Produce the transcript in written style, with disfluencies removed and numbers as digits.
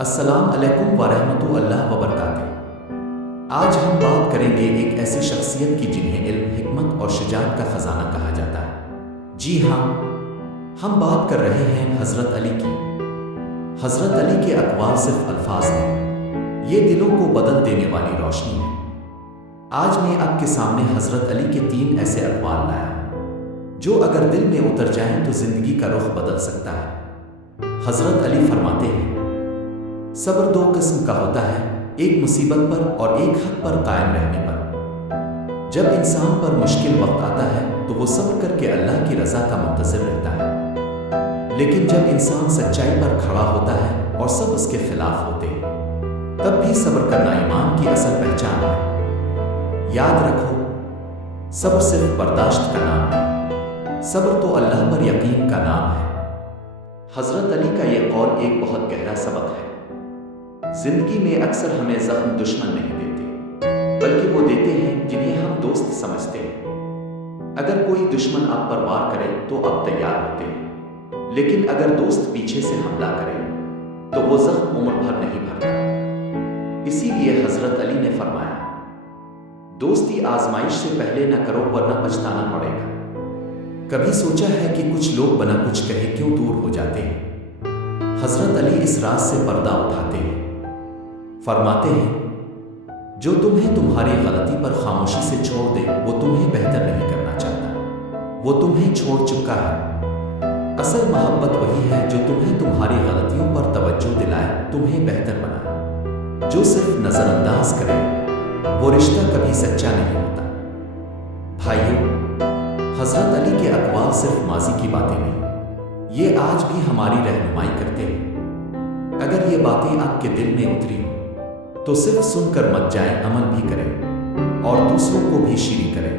السلام علیکم ورحمۃ اللہ وبرکاتہ۔ آج ہم بات کریں گے ایک ایسی شخصیت کی جنہیں علم، حکمت اور شجاعت کا خزانہ کہا جاتا ہے۔ جی ہاں، ہم بات کر رہے ہیں حضرت علی کی۔ حضرت علی کے اقوال صرف الفاظ نہیں، یہ دلوں کو بدل دینے والی روشنی ہے۔ آج میں آپ کے سامنے حضرت علی کے 3 ایسے اقوال لایا ہوں جو اگر دل میں اتر جائیں تو زندگی کا رخ بدل سکتا ہے۔ حضرت علی فرماتے ہیں، صبر 2 قسم کا ہوتا ہے، ایک مصیبت پر اور ایک حق پر قائم رہنے پر۔ جب انسان پر مشکل وقت آتا ہے تو وہ صبر کر کے اللہ کی رضا کا منتظر رہتا ہے، لیکن جب انسان سچائی پر کھڑا ہوتا ہے اور سب اس کے خلاف ہوتے ہیں تب بھی صبر کرنا ایمان کی اصل پہچان ہے۔ یاد رکھو، صبر صرف برداشت کا نام ہے، صبر تو اللہ پر یقین کا نام ہے۔ حضرت علی کا یہ قول ایک بہت گہرا سبق ہے۔ زندگی میں اکثر ہمیں زخم دشمن نہیں دیتے، بلکہ وہ دیتے ہیں جنہیں ہم دوست سمجھتے ہیں۔ اگر کوئی دشمن آپ پر وار کرے تو آپ تیار ہوتے ہیں، لیکن اگر دوست پیچھے سے حملہ کرے تو وہ زخم عمر بھر نہیں بھرتا۔ اسی لیے حضرت علی نے فرمایا، دوستی آزمائش سے پہلے نہ کرو ورنہ پچھتانا پڑے گا۔ کبھی سوچا ہے کہ کچھ لوگ بنا کچھ کہے کیوں دور ہو جاتے ہیں؟ حضرت علی اس راز سے پردہ اٹھاتے ہیں۔ فرماتے ہیں، جو تمہیں تمہاری غلطی پر خاموشی سے چھوڑ دے وہ تمہیں بہتر نہیں کرنا چاہتا، وہ تمہیں چھوڑ چکا ہے۔ اصل محبت وہی ہے جو تمہیں تمہاری غلطیوں پر توجہ دلائے، تمہیں بہتر بنائے۔ جو صرف نظر انداز کرے وہ رشتہ کبھی سچا نہیں ہوتا۔ بھائیو، حضرت علی کے اقوال صرف ماضی کی باتیں نہیں، یہ آج بھی ہماری رہنمائی کرتے ہیں۔ اگر یہ باتیں آپ کے دل میں اتری تو صرف سن کر مت جائیں، عمل بھی کریں اور دوسروں کو بھی شریک کریں۔